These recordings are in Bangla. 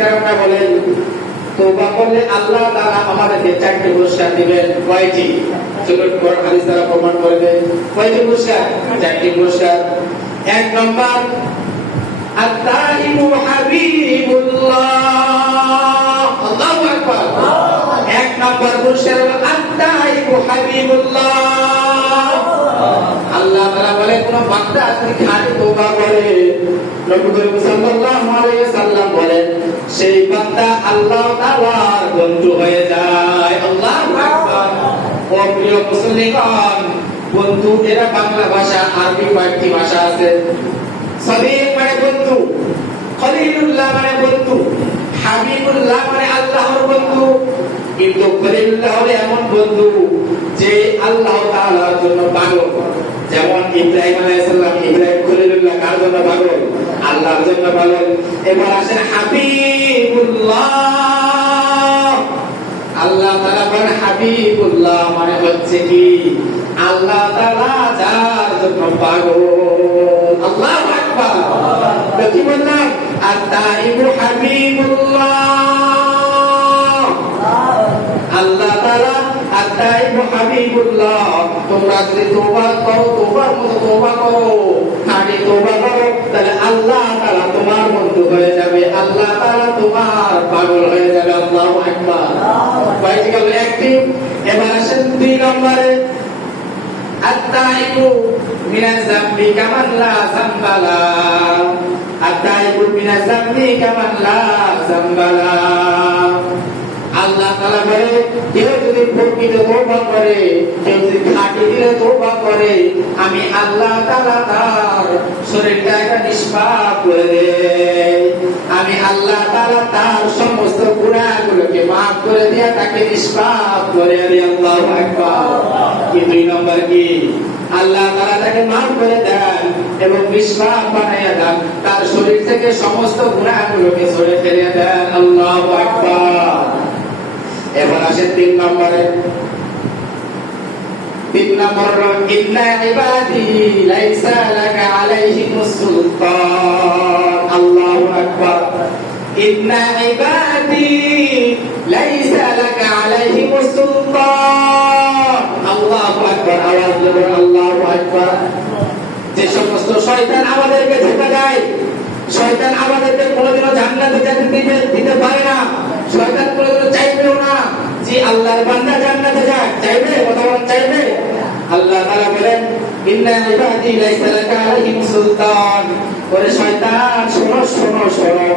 কারণটা বলেন, তওবা করলে আল্লাহ তাআলা আমাদেরকে 4টি পুরস্কার দিবেন। কয়টি? চলুন কোরআন হাদিস দ্বারা প্রমাণ করবে। কয়টি পুরস্কার? 4টি পুরস্কার। 1 নম্বর, আত-তাইবু হাবিবুল্লাহ। আল্লাহু আকবার। 1 নম্বর পুরস্কার হলো আত-তাইবু হাবিবুল্লাহ। আল্লাহ তাআলা বলে, কোন বান্দা যদি খাঁটি তওবা করে, নবী করিম সাল্লাল্লাহু আলাইহি ওয়াসাল্লাম বলেন, সেই বান্দা আল্লাহ তাআলার বন্ধু হয়ে যায়। আল্লাহু আকবার। ও প্রিয় মুসলিমগণ, বন্ধু এরা বাংলা ভাষা, আরবি কয়েকটি ভাষা আছে। সদীক মানে বন্ধু, খলিলুল্লাহ মানে বন্ধু, হাবিবুল্লাহ মানে আল্লাহর বন্ধু। কিন্তু খলিলুল্লাহ হলো এমন বন্ধু যে আল্লাহ তাআলার জন্য পাগল। যেমন ইব্রাহিম আলাইহিস সালাম, ইব্রাহিম খলিলুল্লাহ কার জন্য পাগল? আল্লাহর জন্য পাগল। এবার আসেন হাবিবুল্লাহ। আল্লাহ তাআলা বলেন হাবিবুল্লাহ মানে হচ্ছে কি? আল্লাহ তাআলা যার জন্য পাগল। আল্লাহু আকবার। কি বললাম? আত-তাইবু হাবিবুল্লাহ। আল্লাহ তাআলা আত-তাইবু হাবিবুল্লাহ। তোমরা যদি তওবা করো, তওবার মতো তওবা করো, খাঁটি তওবা করো, তাহলে আল্লাহ তাআলা তোমার বন্ধু হয়ে যাবে, আল্লাহ তাআলা তোমার পাগল হয়ে যাবে। আল্লাহু আকবার। কয়টি গেল? 1টি। এবার আসেন 2 নম্বরে, আত-তাইবু মিনাজ যামবি কামান লা যামবা লা। আত-তাইবু মিনাজ যামবি কামান লা যামবা লা। আল্লাহ তাআলা বলে, কেউ যদি প্রকৃত তওবা করে, কেউ যদি খাঁটি দিলে তওবা করে, আমি আল্লাহ তাআলা তার শরীরটাকে নিষ্পাপ করে দেই। আমি আল্লাহ তাআলা তার সমস্ত গুনাহগুলোকে মাফ করে দিয়ে তাকে নিষ্পাপ করে দেই। আল্লাহু আকবার। কি 2 নম্বর কি? আল্লাহ তাআলা তাকে মাফ করে দেন এবং নিষ্পাপ বানাইয়া দেন, তার শরীর থেকে সমস্ত গুনাহগুলোকে সরিয়ে ফেলে দেন। আল্লাহু আকবার। এবার আসে 3 নম্বরে। 3 নম্বর, ইন্না ইবাদি লাইসা লাকা আলাইহিমুস সুলতান। আল্লাহু আকবার। ইন্না ইবাদি লাইসা লাকা আলাইহিমুস সুলতান। আল্লাহু আকবার। আওয়াজ দিয়ে আল্লাহু আকবার। যে সমস্ত শয়তান আমাদেরকে ধোঁকা দেয়, শয়তান আমাদেরকে কোনোদিনও জান্নাতে দিতে পারে না, শয়তান কোনোদিনও চাইবেও না যে আল্লাহর বান্দা জান্নাতে যাক। চাইবে? কথা বলেন, চাইবে? আল্লাহ তাআলা বলেন, ইন্না ইবাদি লাইসা লাকা আলাইহিম সুলতান। ওরে শয়তান, শোনো শোনো শোনো,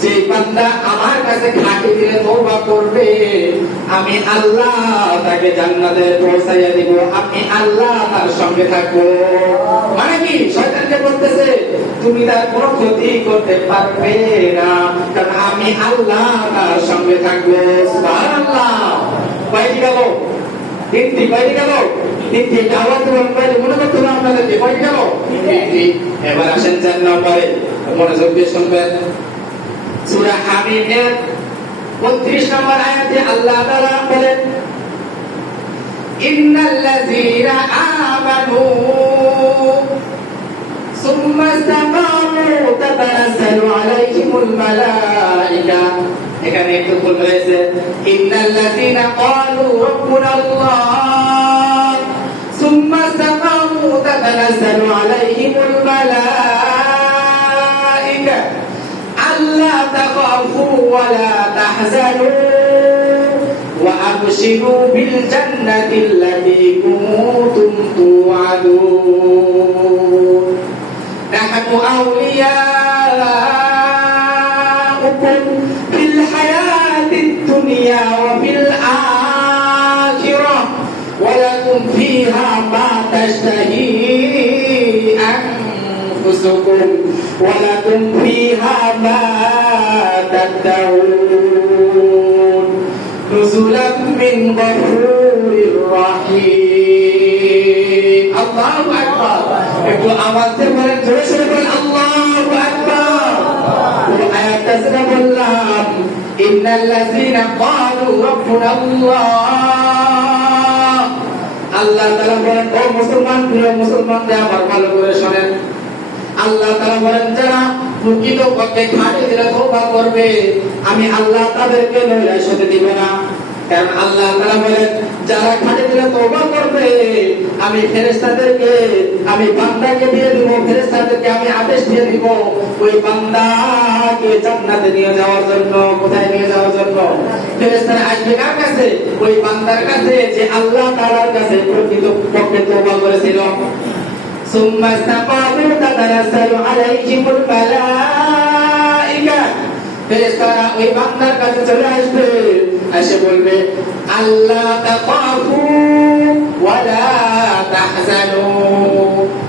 যে বান্দা আমার কাছে খাঁটি দিলে তওবা করবে, আমি আল্লাহ তাকে জান্নাতে পৌঁছাইয়া দিব, আমি আল্লাহ তার সঙ্গে থাকবো। মানে কি? শয়তানকে বলতেছে, তুমি তার কোনো ক্ষতি করতে পারবে না, কারণ আমি আল্লাহ তার সঙ্গে থাকবো। সুবহানাল্লাহ। কয়টি গেল? 3টি। কয়টি গেল? 3টি। আওয়াজ দিয়ে মনে করতে হবে আপনাদেরকে। কয়টি গেল? 3টি। এবার আসেন 4 নম্বরে, মনোযোগ দিয়ে শুনবেন। সূরা হামিদের 32 নম্বর আয়াতে আল্লাহ তাআলা বলেন, ইন্নাল্লাযীনা আমানু সুম্মা ইসতাকামু তাতানাজ্জালু আলাইহিমুল মালায়েকা। এখানে একটু ভুল হয়েছে। ইন্নাল্লাযীনা ক্বালু রাব্বুনাল্লাহ সুম্মা ইসতাকামু তাতানাজ্জালু আলাইহিমুল মালায়েকা আল্লা তাখাফু ওয়া লা তাহজানু ওয়া আবশিরু বিল জান্নাতিল্লাতী কুনতুম তুআদুন। নাহনু আউলিয়াউকুম ফিল হায়াতিদ দুনিয়া ওয়া ফিল আখিরাহ ওয়া লাকুম ফীহা মা তাশতাহি أنفسكم ولكم فيها ما تدعون نزلا من غفور رحيم. الله أكبر. একটু আওয়াজ দিয়ে বলেন, জোরে জোরে বলেন আল্লাহু আকবার। পুরো আয়াতটা যেটা বললাম, ইন্নাল্লাযীনা ক্বালু রাব্বুনাল্লাহ, আল্লাহ তাআলা বলেন, ও মুসলমান, প্রিয় মুসলমানরা আমার ভালো করে শুনেন, আল্লাহ তাআলা বলেন যারা প্রকৃত পক্ষে খাঁটি দিলে তওবা করবে আমি আল্লাহ তাদেরকে নৈরাশ হতে দিব না। কারণ আল্লাহ তাআলা বলেন যারা খাঁটি দিলে তওবা করবে আমি ফেরেশতাদেরকে আমি বান্দাকে দিয়ে দিব, ফেরেশতাদেরকে আমি আদেশ দিয়ে দিব ওই বান্দাকে জান্নাতে নিয়ে যাওয়ার জন্য। কোথায় নিয়ে যাওয়ার জন্য? ফেরেশতারা আসবে কার কাছে? ওই বান্দার কাছে যে আল্লাহ তাআলার কাছে প্রকৃত পক্ষে তওবা করেছিল। সুম্মা ইসতাকামু তাতানাজ্জালু আলাইহিমুল মালাইকা, ফেরেশতারা ওই বান্দার কাছে চলে আসবে, এসে বলবে আল্লাহ তাখাফু ওয়ালা তাহজানু,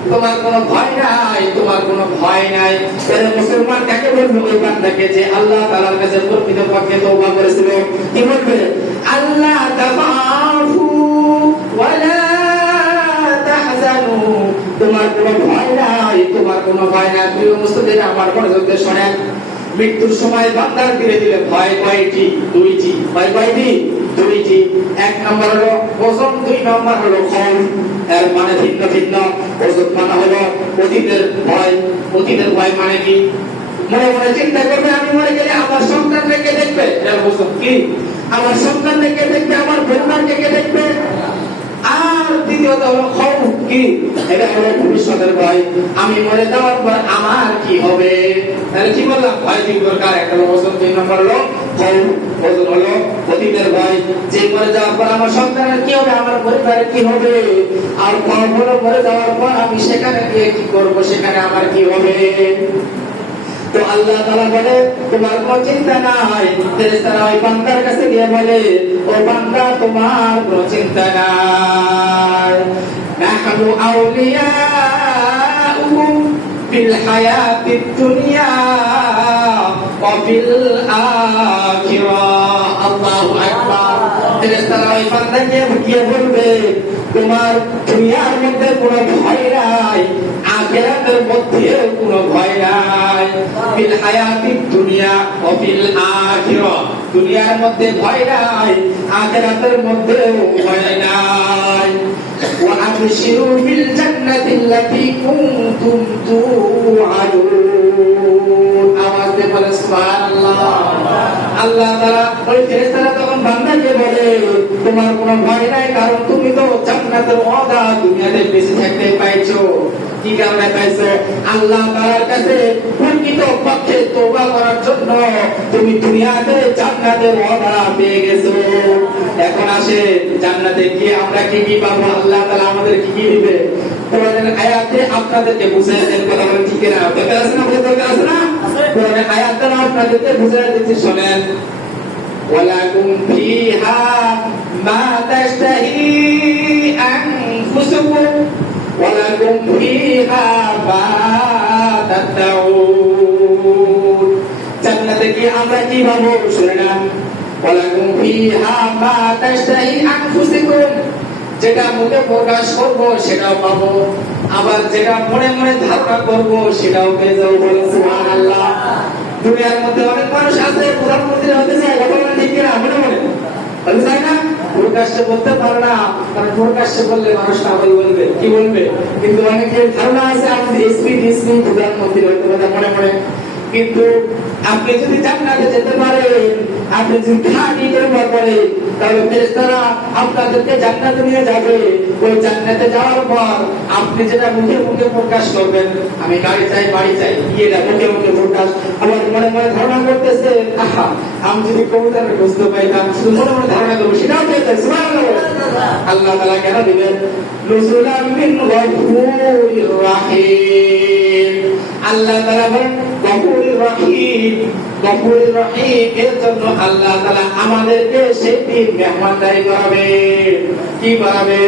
তোমার কোনো ভয় নাই, তোমার কোনো ভয় নাই। তাহলে মুসলমান কাকে বলবে? ওই বান্দাকে যে আল্লাহ তাআলার কাছে প্রকৃত পক্ষে তওবা করেছিল। কি বলবে? আল্লাহ তাখাফু ওয়ালা তাহজানু, তোমার কোনো ভয় নাই, তোমার কোনো ভয় নাই। প্রিয় মুসলিম আমার মনোযোগ দিয়ে শুনেন, মৃত্যুর সময় বান্দার ধীরে ধীরে ভয় কয়টি? দুইটি। ভয় কয়টি? দুইটি। এক নম্বর হলো ওজন, দুই নম্বর হলো খৌফ। এর মানে ভিন্ন ভিন্ন। ওজন মানে হলো অতীতের ভয়। অতীতের ভয় মানে কি? মনে মনে চিন্তা করবে আমি মরে গেলে আমার সন্তান কে দেখবে, এর ওজন কি? আমার সন্তান কে দেখবে, আমার পরিবার কে দেখবে। আর দ্বিতীয়ত হলো খৌফ, কি? এটা হলো ভবিষ্যতের ভয়, আমি মরে যাওয়ার পর আমার কি হবে। তাহলে কি বললাম? ভয় তিন প্রকার। একটা হলো ওজন, দুই নম্বর হলো খৌফ। ওজন হলো অতীতের ভয়, যে মরে যাওয়ার পর আমার সন্তানের কি হবে, আমার পরিবারের কি হবে। আর খৌফ হলো মরে যাওয়ার পর আমি সেখানে গিয়ে কি করব, সেখানে আমার কি হবে। তো আল্লাহ তাআলা বলে তোমার কোনো চিন্তা নাই। ফেরেশতারা ওই বান্দার কাছে গিয়ে বলে ও বান্দা তোমার কোনো চিন্তা নাই। নাহনু আউলিয়াউকুম ফিল হায়াতিদ দুনিয়া ওয়া ফিল আখিরাহ। আল্লাহু আকবার। ফেরেশতারা ওই বান্দাকে গিয়ে বলবে তোমার দুনিয়ার মধ্যে কোনো ভয় নাই, আখিরাতের মধ্যেও কোনো ভয় নাই। ফিল হায়াতিদ দুনিয়া ওয়া ফিল আখিরাহ, দুনিয়ার মধ্যে ভয় নাই, আখিরাতের মধ্যেও ভয় নাই। ওয়া আবশিরু বিল জান্নাতিল্লাতী কুনতুম তুআদুন। আওয়াজ দিয়ে বলে সুবহানাল্লাহ। আল্লাহ তাআলা ওই ফেরেশতারা তখন বান্দাকে বলে তোমার কোনো ভয় নাই, কারণ তুমি তো জান্নাতের ওয়াদা দুনিয়াতে বেঁচে থাকতে পাইছো। কি কারণে পাইছো? আল্লাহ তাআলার কাছে প্রকৃত পক্ষে তওবা করার জন্য তুমি দুনিয়াতে জান্নাতের ওয়াদা পেয়ে গেছো। এখন আসে জান্নাতে গিয়ে আমরা কি কি পাবো, আল্লাহ তাআলা আমাদের কি কি দিবে। কোরআনের আয়াতে আপনাদেরকে বুঝিয়ে দেন, কথা বলেন ঠিক না? দরকার আছে না? দরকার আছে না? কোরআনের আয়াত দ্বারা আপনাদেরকে বুঝিয়ে দিচ্ছি, শুনেন। ওয়ালাকুম ফিহা মা তাশতাহি আনফুসুকুম ওয়ালাকুম ফিহা মা তাদউন। জান্নাতে কি আমরা কি পাবো? শুনে না। ওয়ালাকুম ফিহা মা তাশতাহি আনফুসুকুম, যেটা মুখে প্রকাশ করব সেটাও পাবো, আবার যেটা মনে মনে ধারণা করব সেটাও পেয়ে যাবো। বলে সুবহানাল্লাহ। দুনিয়ার মধ্যে অনেক মানুষ আছে প্রধানমন্ত্রী হতে চায়, কথা বলেন ঠিক কিনা? মনে মনে বলতে চায় না, প্রকাশ্যে বলতে পারে না, কারণ প্রকাশ্যে বললে মানুষ পাগল বলবে, কি বলবে। কিন্তু অনেকের ধারণা আছে আমি এসপি ডিসপি প্রধানমন্ত্রী হতে পারে মনে মনে। কিন্তু আপনি যদি জান্নাতে যেতে পারেন, আপনি যদি খাঁটি তওবা করেন, তাহলে ফেরেশতারা আপনাদেরকে জান্নাতে নিয়ে যাবে। ওই জান্নাতে যাওয়ার পর আপনি যেটা মুখে মুখে প্রকাশ করবেন আমি গাড়ি চাই, বাড়ি চাই, এটা মুখে মুখে প্রকাশ, আবার মনে মনে ধারণা করতেছে আহা আমি যদি কবুতরের গোশত পাইতাম, শুধু মনে মনে ধারণা করবো, সেটাও পেয়ে যায়। সুবহানাল্লাহ। আল্লাহ তাআলা কেন দিবেন? নুজুলাম মিন গফুরির রাহিম। আল্লাহ তাআলা বলেন গফুরির রহিম। গফুরির রহিম এর জন্য আল্লাহ তাআলা আমাদেরকে সেই দিন মেহমানদারি করাবে। কি করাবে?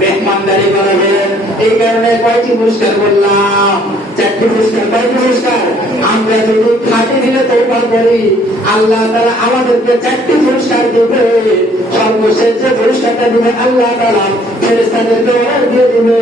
মেহমানদারি করাবে। এই কারণে কয়টি পুরস্কার বললাম? চারটি পুরস্কার। কয়টি পুরস্কার? আমরা যদি খাঁটি দিলে তওবা করি আল্লাহ তাআলা আমাদেরকে চারটি পুরস্কার দেবে। সর্বশেষ যে পুরস্কারটা দিবে আল্লাহ তাআলা ফেরেশতাদেরকে অর্ডার দিয়ে দিবে।